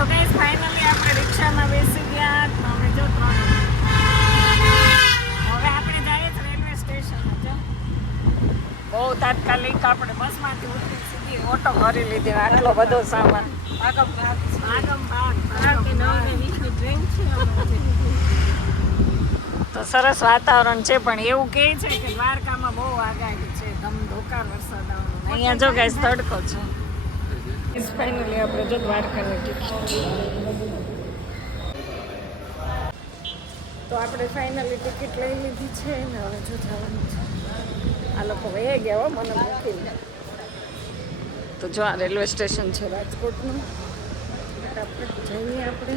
તો guys finally આપણે રિક્ષામાં બેસી ગયા. તો અમે જો 3 હવે આપણે જઈએ છીએ રેલવે સ્ટેશન. જો બહુ તાત્કાલિક આપણે બસમાંથી ઉતરી સીધી ઓટો કરી લીધી. આટલો બધો સામાન આગમ ભાગ ટ્રેન છે. તો સરસ વાતાવરણ છે, પણ એવું કહે છે કે દ્વારકામાં બહુ આગાહી છે, ધોકાર વરસાદ આવવાનો. અહીંયા જો ગાઈસ તડકો છે. ફાઇનલી આપણે જો દ્વારકાની ટિકિટ, તો આપણે ફાઇનલી ટિકિટ લઈ લીધી છે ને હવે જો જવાનું છે. આ લોકો વહી ગયા હો મને મૂકીને. તો જો આ રેલવે સ્ટેશન છે રાજકોટનું. ફટાફટ જઈએ આપણે.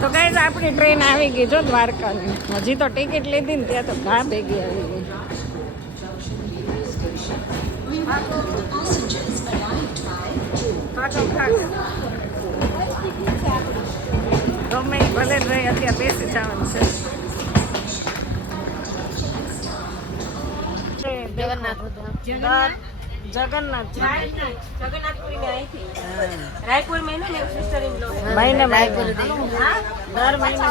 તો ગાઈસ આપણી ટ્રેન આવી ગઈ જો દ્વારકાની. હજી તો ટિકિટ લીધી ને ત્યાં તો ઘા ભેગી આવી ગઈ. ગમે ભલે જ રહી, અત્યારે બેસી જવાનું છે. जगन्नाथपुरी में आई थी। रायपुर में ना मेरे सिस्टर इन लोग महीने रायपुर दर महीने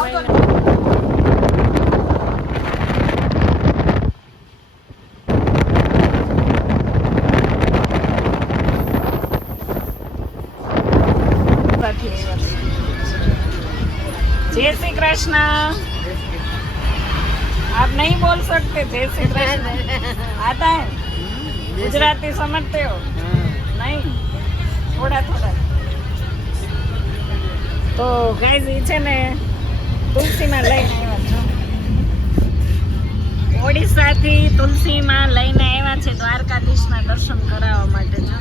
जय श्री कृष्ण. आप नहीं बोल सकते जय श्री कृष्ण? आता है? गुजराती समझते हो? नहीं, थोड़ा थोड़ा. તો ગાઈઝ એ છે ને તુલસીમાં લઈને આવ્યા છો. ઓડિશાથી તુલસીમાં લઈને આવ્યા છે દ્વારકાધીશના દર્શન કરાવવા માટે. જો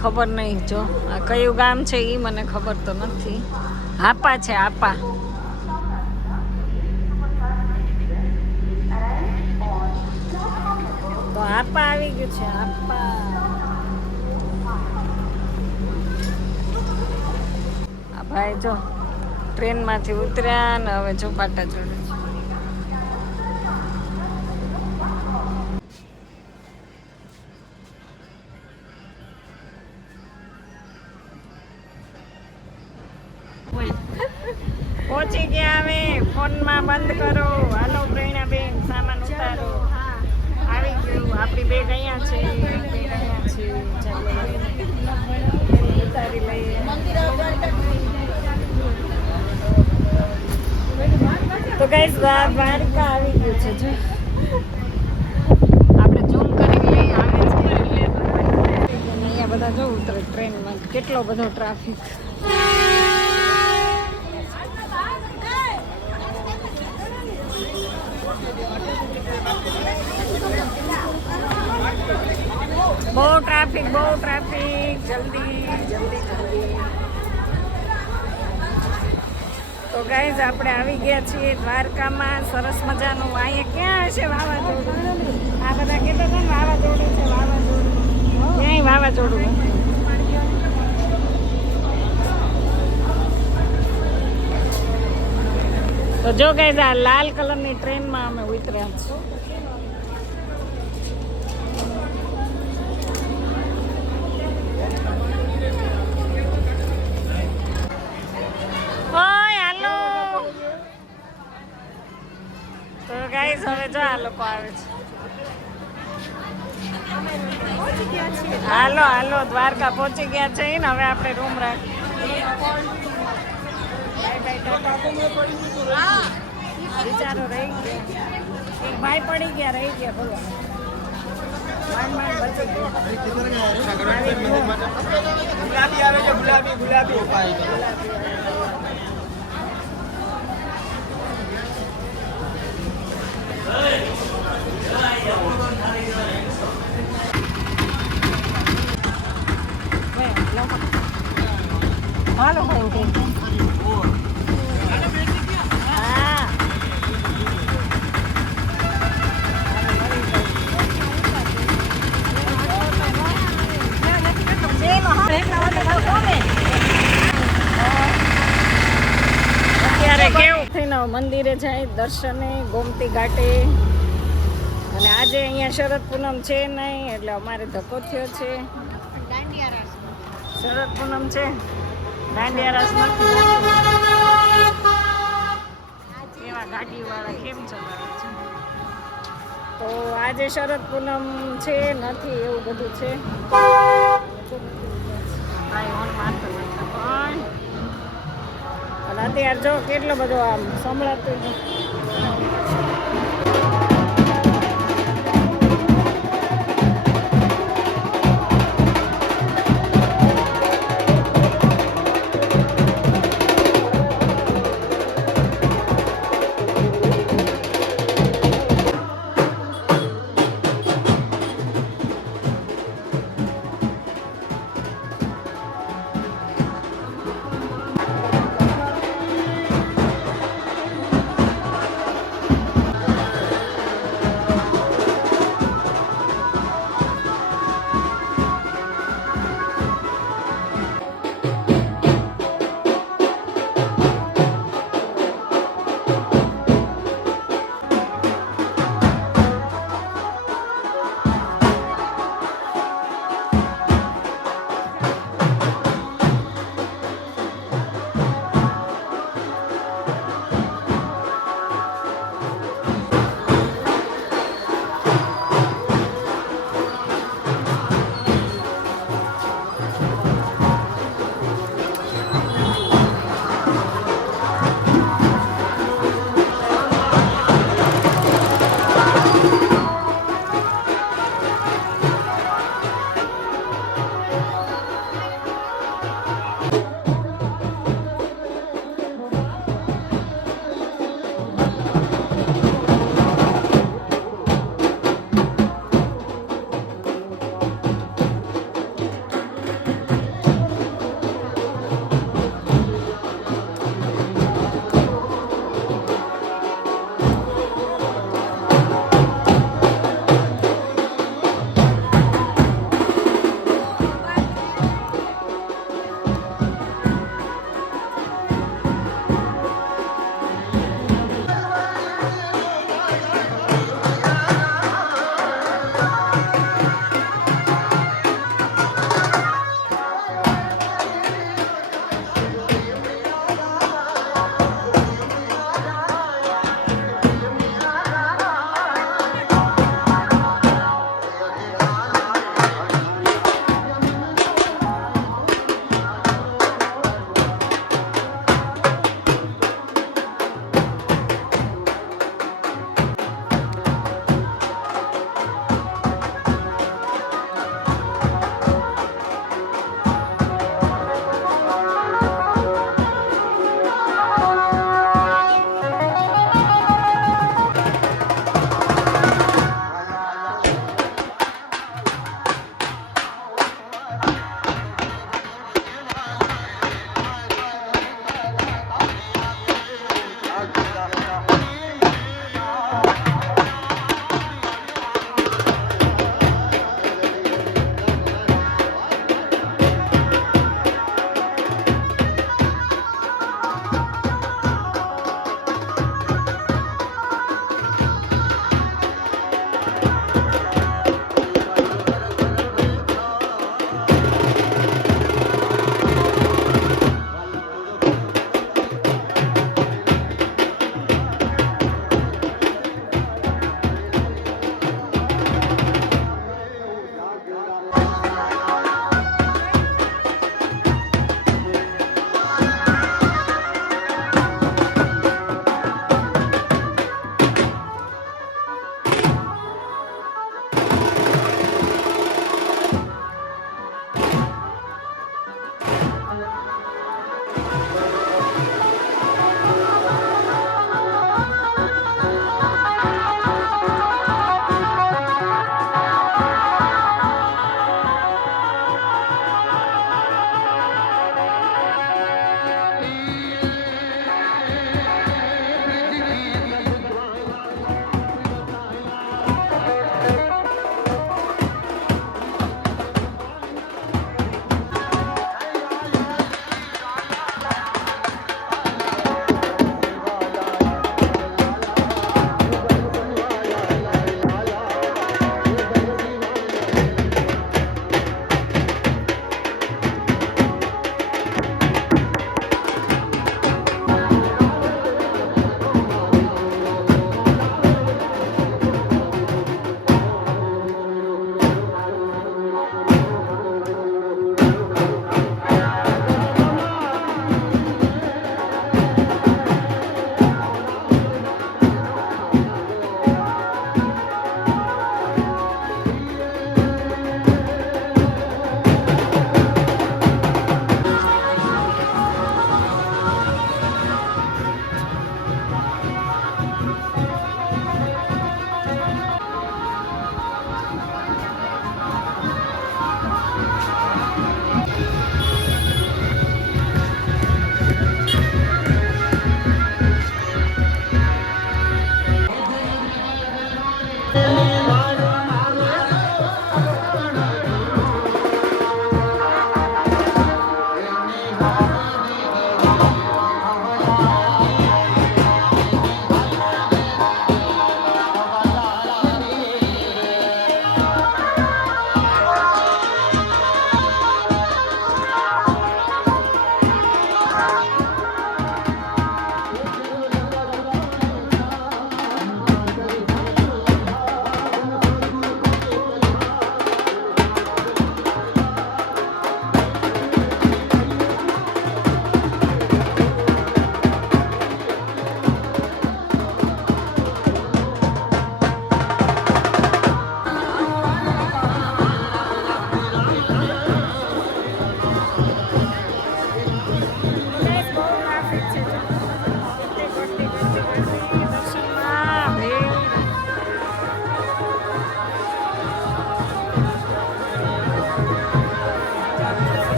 ખબર નહીં. જો આ કયું ગામ છે એ મને ખબર તો નથી. હાપા છે, હાપા. તો હાપા આવી ગયું છે, હાપા. આ ભાઈ જો ટ્રેનમાંથી ઉતર્યા ને હવે જો પાટા ચડે છે. પહોંચી ગયા હવે. ફોનમાં બંધ કરો. હાલો પ્રેરણાબેન સામાન ઉતારો. આવી ગયું. આપણી બેગ અહીંયા છે, બેગ અહીંયા છે. ચાલો ઉતારી લઈએ. તો ગાઈસ દ્વારકા આવી ગયું છે. જો આપણે ઝૂમ કરી લઈએ. આવે છે અહીંયા બધા જો ઉતરે ટ્રેનમાં. કેટલો બધો ટ્રાફિક. બહુ ટ્રાફિક, બહુ ટ્રાફિક. જલ્દી જલ્દી જલ્દી. તો ગાઈઝ આપણે આવી ગયા છીએ દ્વારકામાં. સરસ મજાનું. અહીંયા ક્યાં હશે વાવાઝોડું? આ બધા કહેતા હતા ને વાવાઝોડું છે, વાવાઝોડું. ક્યાંય વાવાઝોડું નથી. તો જો ગાઈઝ આ લાલ કલરની ટ્રેનમાં અમે ઉતર્યા છીએ. ઓય હાલો. તો ગાઈઝ હવે જો આ લોકો આવે છે. હાલો હાલો દ્વારકા પહોંચી ગયા છે ને હવે આપણે રૂમ રાખીએ. વિચારો રહી ગયા. એક ભાઈ પડી ગયા રહી ગયા બોલો. ગુલાબી આવે છે, ગુલાબી ગુલાબી હાલો ભાઈ હા અત્યારે કેવું થઈને મંદિરે જાય દર્શને ગોમતી ઘાટે. અને આજે અહીંયા શરદ પૂનમ છે નહીં એટલે અમારે ધક્કો થયો છે. શરદ પૂનમ છે દાંડિયા રાસ નથી. એવા ગાડીવાળા કેમ ચલાવે છે. તો આજે શરદ પૂનમ છે નથી એવું બધું છે. ભાઈ ઓન મારતો નથી પણ અને અત્યારે જો કેટલો બધો આમ સંભળાતું છે.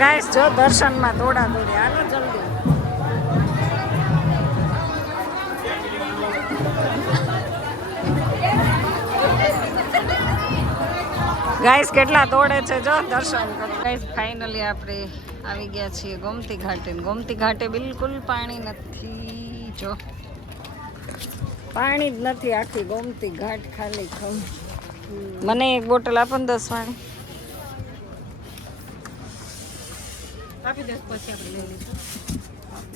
ગાઈસ જો દર્શનમાં દોડા દોડી હાલો જલ્દી. ગાઈસ કેટલા દોડે છે જો દર્શન કરો. ગાઈસ ફાઇનલી આપણે આવી ગયા છીએ ગોમતી ઘાટે. ગોમતી ઘાટે બિલકુલ પાણી નથી, જો પાણી જ નથી આખી ગોમતી ઘાટ ખાલી ખમ. મને એક બોટલ આપો ને 10 વાળી. આપી દે પછી આપણે લઈ લઈશું.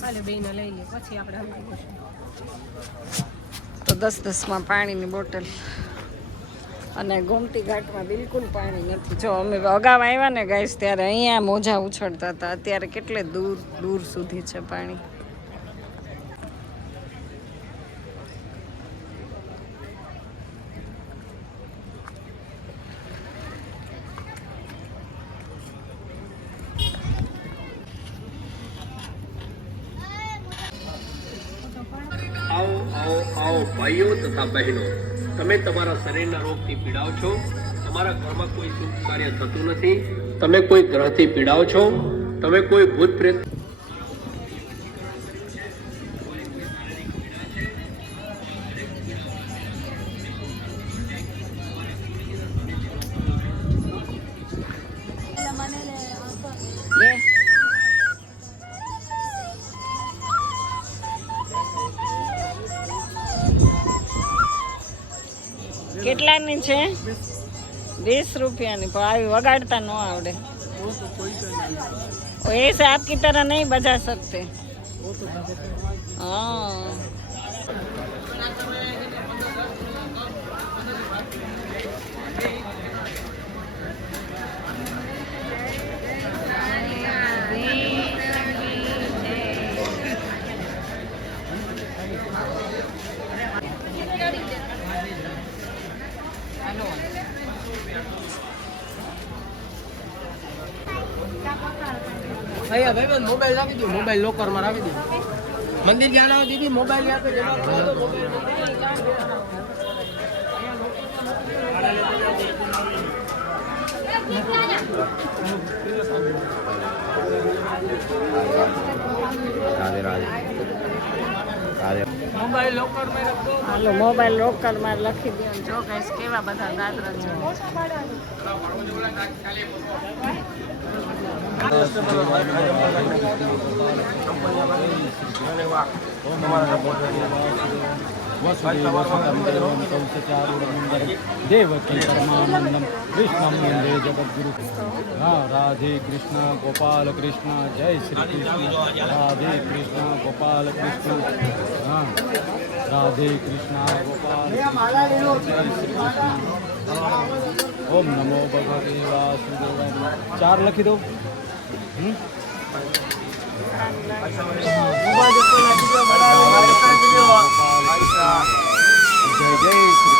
કાલે બેયને લઈ લે પછી આપણે સમજી લઈશું. તો 10-10 પાણીની બોટલ. અને ગોમતી ઘાટમાં બિલકુલ પાણી નથી. જો અમે અગાઉ આવ્યા ને ગાઈસ ત્યારે અહીંયા મોજા ઉછળતા હતા, અત્યારે કેટલે દૂર દૂર સુધી છે પાણી. આવો આવો આવો ભાઈઓ તથા બહેનો, તમે તમારા શરીરના રોગથી પીડાવ છો, તમારા ઘરમાં કોઈ શુભ કાર્ય થતું નથી, તમે કોઈ ગ્રહથી પીડાવ છો, તમે કોઈ ભૂત પ્રેત કેટલાની છે? 20 રૂપિયાની. પણ આવી વગાડતા ન આવડે. ऐसे आपकी तरह नहीं बजा सकते. हाँ અહીંયા ભાઈ મોબાઈલ રાખી દો, મોબાઈલ લોકરમાં રાખી દો. મંદિર જ્યાં આવો દીદી મોબાઈલ યાદ જમા કરો તો મોબાઈલ રાધે રાધે રાધે. મોબાઈલ લોકરમાં રાખો. હાલો મોબાઈલ લોકરમાં લખી દો. જો ગાઈસ કેવા બધા દાદરા છે. देवकी परमानंदम कृष्णम वंदे जगद्गुरु. हाँ राधे कृष्ण गोपाल कृष्ण जय श्री कृष्ण. राधे कृष्ण गोपाल कृष्ण. हाँ राधे कृष्ण गोपाल जय श्री कृष्ण. ओम नमो भगवते वासुदेवाय. 4 लखी दो. जय जय श्री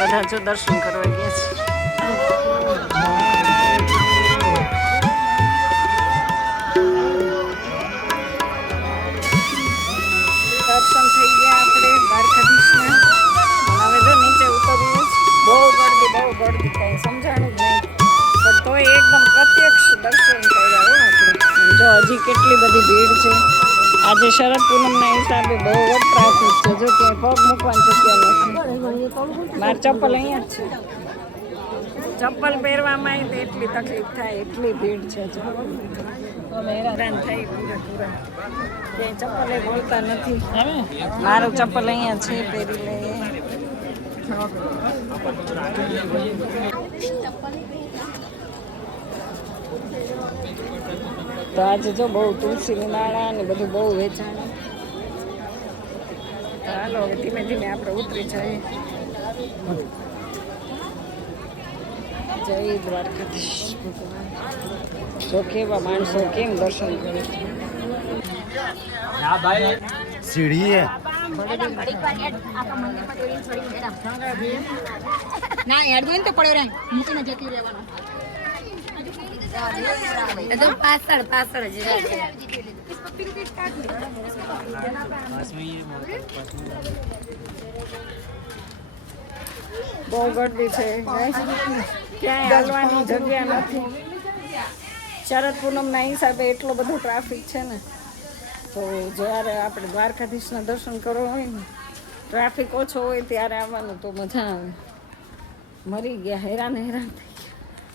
બધા જો દર્શન કરવા ગયા છે. દર્શન થઈ ગયા આપણે દ્વારકાધીશના. હવે જો નીચે ઉતરીએ. બહુ ગળદી કઈ સમજાણું જ નહીં, પણ તોય એકદમ પ્રત્યક્ષ દર્શન કર્યા હો આપણે. જો હજી કેટલી બધી ભીડ છે. આજે શરદ પૂનમના હિસાબે બહુ જ ટ્રાફિક છે. છે જો કે પગ મૂકવાની જગ્યા નથી. મારે ચપ્પલ અહીંયા જ છે. ચપ્પલ પહેરવામાં તો એટલી તકલીફ થાય, એટલી ભીડ છે જો હેરાન થઈ પૂરેપૂરા. ક્યાંય ચપ્પલ એ બોલતા નથી. મારું ચપ્પલ અહીંયા છે, પહેરી લઈએ. તો આજે જો બહુ તુલસીની માળા ને બધું બહુ વેચાણ. હાલો હવે ધીમે ધીમે આપણે ઉતરી જઈએ. જય દ્વારકાધીશ ભગવાન. જો કેવા માણસો કેમ દર્શન કરે છે. सीढ़ी है ના એડમિન તો પડ્યો રે મૂકીને જતી રહેવાનો એકદમ પાછળ જ બહુ ગરદી છે, ક્યાંય હાલવાની જગ્યા નથી. શરદ પૂનમના હિસાબે એટલો બધો ટ્રાફિક છે ને, તો જ્યારે આપણે દ્વારકાધીશના દર્શન કરવા હોય ને, ટ્રાફિક ઓછો હોય ત્યારે આવવાનું તો મજા આવે. મરી ગયા, હેરાન થઈ ગયા,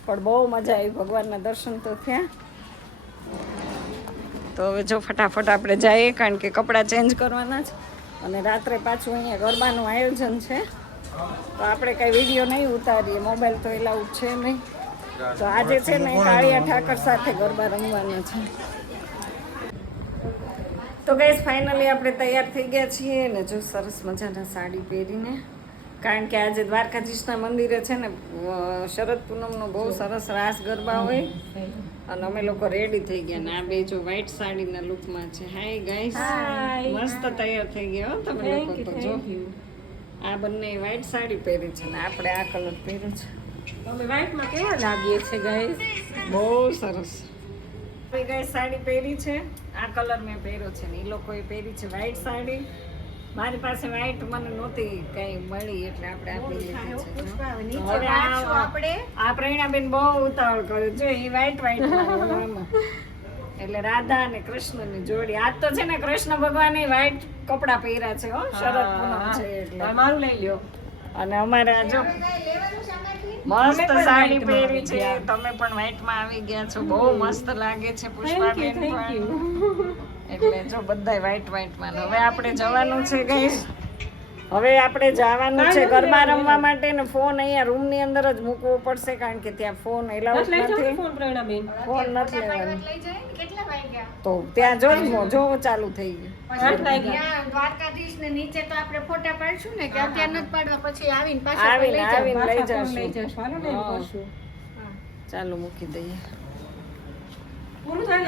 પણ બહુ મજા આવી. ભગવાનના દર્શન તો થયા. તો હવે જો ફટાફટ આપણે જઈએ, કારણ કે કપડાં ચેન્જ કરવાના છે અને રાત્રે પાછું અહીંયા ગરબાનું આયોજન છે. તો આપણે કાંઈ વિડીયો નહીં ઉતારીએ, મોબાઈલ તો એલાઉડ છે નહીં. તો આજે છે ને કાળિયા ઠાકર સાથે ગરબા રમવાના છે. તો ગાઈસ ફાઇનલી આપણે તૈયાર થઈ ગયા છીએ ને જો સરસ મજાના સાડી પહેરીને, કારણ કે આજે દ્વારકાધીશના મંદિરે છે ને શરદ પૂનમનો બહુ સરસ રાસ ગરબા હોય અને અમે લોકો રેડી થઈ ગયા. ને આ બે જો વ્હાઈટ સાડીના લુકમાં છે. હાય ગાઈસ, મસ્ત તૈયાર થઈ ગયા હો તમે લોકો. તો જો આ બંને વ્હાઈટ સાડી પહેરી છે ને આપણે આ કલર પહેર્યો છે. અમે વ્હાઈટમાં કેવા લાગીએ છે ગાઈસ? બહુ સરસ. ગાઈસ સાડી પહેરી છે, આ કલર મેં પહેર્યો છે ને એ લોકોએ પહેરી છે વ્હાઈટ સાડી. મારી પાસે વ્હાઈટ મને નહોતી કઈ મળી એટલે આપણે આપી લીધી છે. હવે આ પ્રેરણાબેન બહુ ઉતાવળ કરે જો એ વ્હાઈટ એટલે રાધા અને કૃષ્ણની જોડી. આજ તો છે ને કૃષ્ણ ભગવાને વ્હાઈટ કપડા પહેર્યા છે હો, શરદ પૂનમ છે એટલે. મારું લઈ લ્યો. અને અમારે આ જો મસ્ત સાડી પહેરી છે. તમે પણ વ્હાઈટમાં આવી ગયા છો, બહુ મસ્ત લાગે છે પુષ્પાબેન પણ. એટલે જો બધાય વ્હાઈટમાં. હવે આપણે જવાનું છે ગાઈસ, હવે આપણે જવાનું છે ગરબા રમવા માટે ને ફોન અહીંયા રૂમની અંદર જ મૂકવો પડશે, કારણ કે ત્યાં ફોન એલાઉડ નથી. ફોન પ્રેરણાબેન ફોન નથી લેવાનો. તો ત્યાં જો ચાલુ થઈ ગયું. દ્વારકાધીશ ને નીચે તો આપણે ફોટા પાડશું ને કે અત્યારે નથી પાડવા, પછી આવીને પાછા આવીને લઈ લઈ જશું. જશું. હાલો ને એમ કરશું. ચાલો મૂકી દઈએ. પૂરું થાય